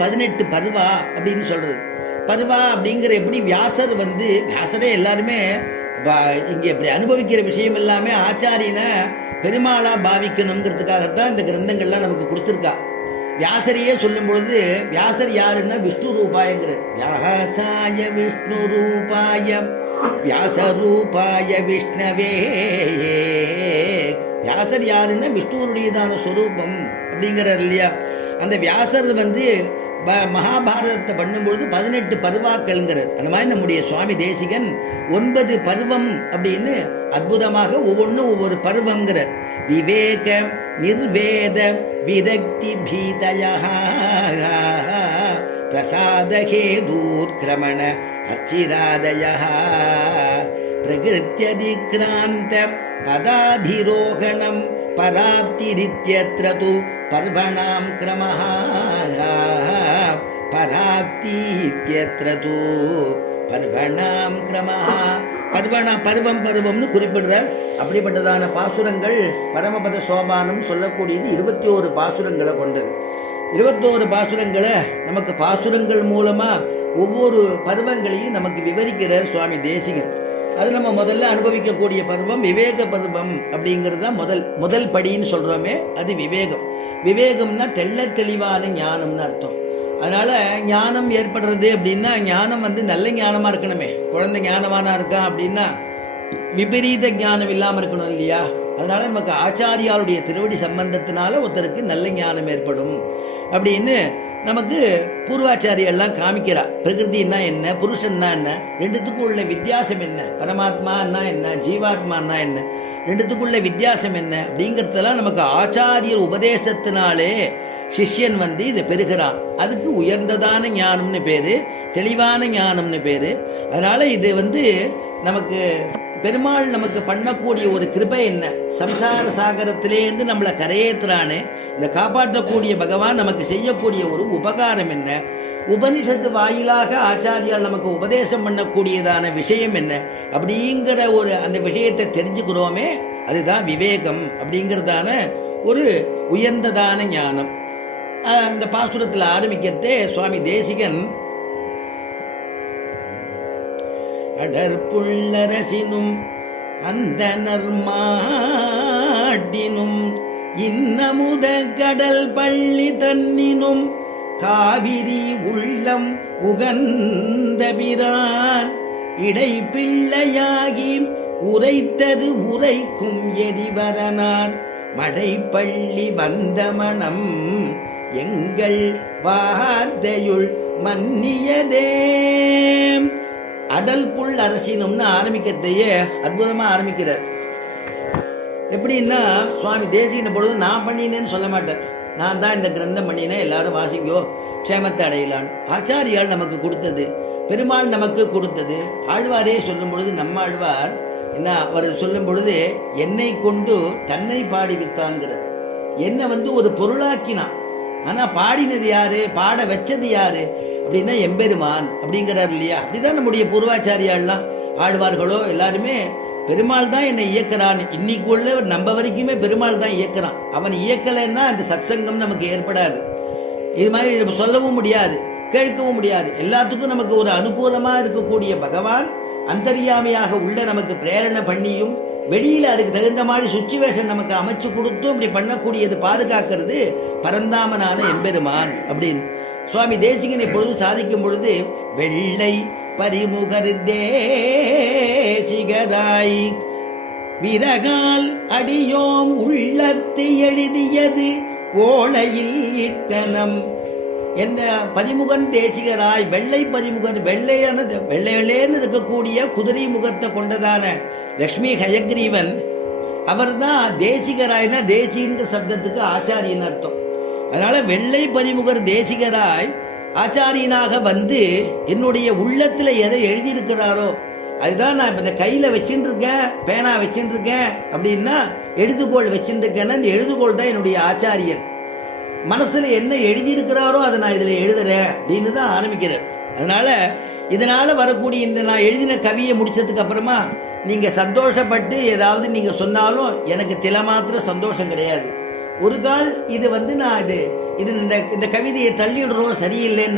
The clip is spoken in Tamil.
18 பருவா அப்படின்னு சொல்றது. பருவா அப்படிங்கிற எப்படி வியாசரே எல்லாருமே இங்கே இப்படி அனுபவிக்கிற விஷயம் எல்லாமே ஆச்சாரியனை பெருமாளா பாவிக்கணுங்கிறதுக்காகத்தான் இந்த கிரந்தங்கள்லாம் நமக்கு கொடுத்துருக்கா. வியாசரையே சொல்லும் பொழுது வியாசர் யாருன்னா விஷ்ணு ரூபாயங்கிற வியாசாய விஷ்ணு ரூபாய வியாசரூபாய விஷ்ணவே. வியாசர் யாருன்னா விஷ்ணுவனுடையதான ஸ்வரூபம் அப்படிங்கிறார் இல்லையா. அந்த வியாசர் மகாபாரதத்தை பண்ணும்பொழுது 18 பருவாக்கள்ங்கிறார். அந்த மாதிரி நம்முடைய சுவாமி தேசிகன் 9 பருவம் அப்படின்னு அற்புதமாக ஒவ்வொன்றும் ஒவ்வொரு பருவங்கிறார். விவேக நிர்வேத விரக்தி பீதயா பிரசாதஹேதூர்க்ரமண அர்ச்சிராதயா பிரகிருத்யதிக்ராந்த பதாதிரோகணம் பராப்திரித்யத்ர து பர்வணாம் க்ரமஹ பராப்தித்யத்ர து பர்வணாம் க்ரமஹ. பருவம்னு குறிப்பிடுறார். அப்படிப்பட்டதான பாசுரங்கள் பரமபத சோபானம் சொல்லக்கூடியது 21 பாசுரங்களை கொண்டது. 21 பாசுரங்களை நமக்கு பாசுரங்கள் மூலமா ஒவ்வொரு பருவங்களையும் நமக்கு விவரிக்கிறார் சுவாமி தேசிகன். அது நம்ம முதல்ல அனுபவிக்கக்கூடிய பருவம் விவேக பருவம் அப்படிங்கிறது தான் முதல் படின்னு சொல்றோமே, அது விவேகம். விவேகம்னா தெள்ள தெளிவான ஞானம்னு அர்த்தம். அதனால ஞானம் ஏற்படுறது அப்படின்னா ஞானம் நல்ல ஞானமா இருக்கணுமே. குழந்தை ஞானமானா இருக்கான் அப்படின்னா விபரீத ஞானம் இல்லாம இருக்கணும் இல்லையா. அதனால நமக்கு ஆச்சாரியாளுடைய திருவடி சம்பந்தத்தினால ஒருத்தருக்கு நல்ல ஞானம் ஏற்படும் அப்படின்னு நமக்கு பூர்வாச்சாரியெல்லாம் காமிக்கிறா. பிரகிருதினா என்ன, புருஷன்னா என்ன, ரெண்டுத்துக்கும் உள்ள வித்தியாசம் என்ன, பரமாத்மான்னா என்ன, ஜீவாத்மான்னா என்ன, ரெண்டுத்துக்குள்ள வித்தியாசம் என்ன அப்படிங்கிறதெல்லாம் நமக்கு ஆச்சாரியர் உபதேசத்தினாலே சிஷ்யன் இதை பெறுகிறான். அதுக்கு உயர்ந்ததான ஞானம்னு பேரு, தெளிவான ஞானம்னு பேரு. அதனால இது நமக்கு பெருமாள் நமக்கு பண்ணக்கூடிய ஒரு கிருபை என்ன, சம்சார சாகரத்திலேருந்து நம்மளை கரையேற்றுறானே, இந்த காப்பாற்றக்கூடிய பகவான் நமக்கு செய்யக்கூடிய ஒரு உபகாரம் என்ன, உபனிஷத்து வாயிலாக ஆச்சாரியால் நமக்கு உபதேசம் பண்ணக்கூடியதான விஷயம் என்ன அப்படிங்கிற அந்த விஷயத்தை தெரிஞ்சுக்கிறோமே, அதுதான் விவேகம் அப்படிங்கிறதான ஒரு உயர்ந்ததான ஞானம். அந்த பாசுரத்தில் ஆரம்பிக்கிறதே சுவாமி தேசிகன் அடற்புள்ளரசினும் அந்த நர்மாட்டினும் இன்னமுத கடல் பள்ளி தன்னினும் காவிரி உள்ளம் உகந்தபிரான் இடை பிள்ளையாகி உரைத்தது உரைக்கும் எரிவரனார் மடைப்பள்ளி வந்த மனம் எங்கள் வார்த்தையுள் மன்னியதே. அடல் புல் அரசினும்னு ஆரம்பிக்கிறதையே அற்புதமா ஆரம்பிக்கிறார். எப்படின்னா சுவாமி தேசிகன் பொழுது நான் பண்ணினேன்னு சொல்ல மாட்டேன், நான் தான் இந்த கிரந்தம் பண்ணினேன், எல்லாரும் வாசிங்கோ க்ஷேமத்தை அடையலான்னு. ஆச்சாரியால் நமக்கு கொடுத்தது, பெருமாள் நமக்கு கொடுத்தது. ஆழ்வாரே சொல்லும் பொழுது நம்ம ஆழ்வார் என்ன அவர் சொல்லும் பொழுது என்னை கொண்டு தன்னை பாடிவித்தான்கிறார். என்னை ஒரு பொருளாக்கினான். ஆனா பாடினது யாரு, பாட வச்சது யாரு அப்படின்னா எம்பெருமான் அப்படிங்கிறார் இல்லையா. அப்படிதான் நம்முடைய பூர்வாச்சாரியாலாம் ஆழ்வார்களோ எல்லாருமே பெருமாள் தான் என்னை இயக்கிறான். இன்னைக்குள்ள நம்ம வரைக்குமே பெருமாள் தான் இயக்கிறான். அவன் இயக்கலைன்னா அந்த சத்சங்கம் நமக்கு ஏற்படாது. இது மாதிரி நம்ம சொல்லவும் முடியாது, கேட்கவும் முடியாது. எல்லாத்துக்கும் நமக்கு ஒரு அனுகூலமா இருக்கக்கூடிய பகவான் அந்தர்யாமியாக உள்ள நமக்கு பிரேரணை பண்ணியும் வெளியில அதுக்கு தகுந்த மாதிரி சுச்சுவேஷன் நமக்கு அமைச்சு கொடுத்தும் இப்படி பண்ணக்கூடியது பாதுகாக்கிறது பரந்தாமனான எம்பெருமான் அப்படின்னு சுவாமி தேசிகன் எப்பொழுதும் சாதிக்கும் பொழுது வெள்ளை பரிமுகர் தேசிகராய் விரகால் அடியோம் உள்ளத்து எழுதியது ஓலையில் இட்டனம் என்ன பரிமுகன் தேசிகராய் வெள்ளை பரிமுகன் வெள்ளையேன்னு இருக்கக்கூடிய குதிரை முகத்தை கொண்டதான லக்ஷ்மி ஹயக்ரீவன் அவர் தான் தேசிகராய்னா தேசிகிற சப்தத்துக்கு ஆச்சாரியன் அர்த்தம். அதனால வெள்ளை பரிமுகர் தேசிகராய் ஆச்சாரியனாக என்னுடைய உள்ளத்துல எதை எழுதியிருக்கிறாரோ அதுதான் நான் இந்த கையில வச்சுட்டு இருக்கேன், பேனா வச்சுட்டு இருக்கேன் அப்படின்னா எழுதுகோள் வச்சுட்டு இருக்கேன்னா இந்த எழுதுகோள் தான் என்னுடைய ஆச்சாரியன். மனசுல என்ன எழுதியிருக்கிறாரோ அதை நான் இதுல எழுதுறேன் அப்படின்னு தான் ஆரம்பிக்கிறேன். அதனால இதனால வரக்கூடிய இந்த நான் எழுதின கவியை முடிச்சதுக்கு அப்புறமா நீங்க சந்தோஷப்பட்டு ஏதாவது நீங்க சொன்னாலும் எனக்கு தில மாத்திர சந்தோஷம் கிடையாது. ஒரு கால் இது நான் இது இது இந்த கவிதையை தள்ளிடுறோம் சரியில்லைன்னு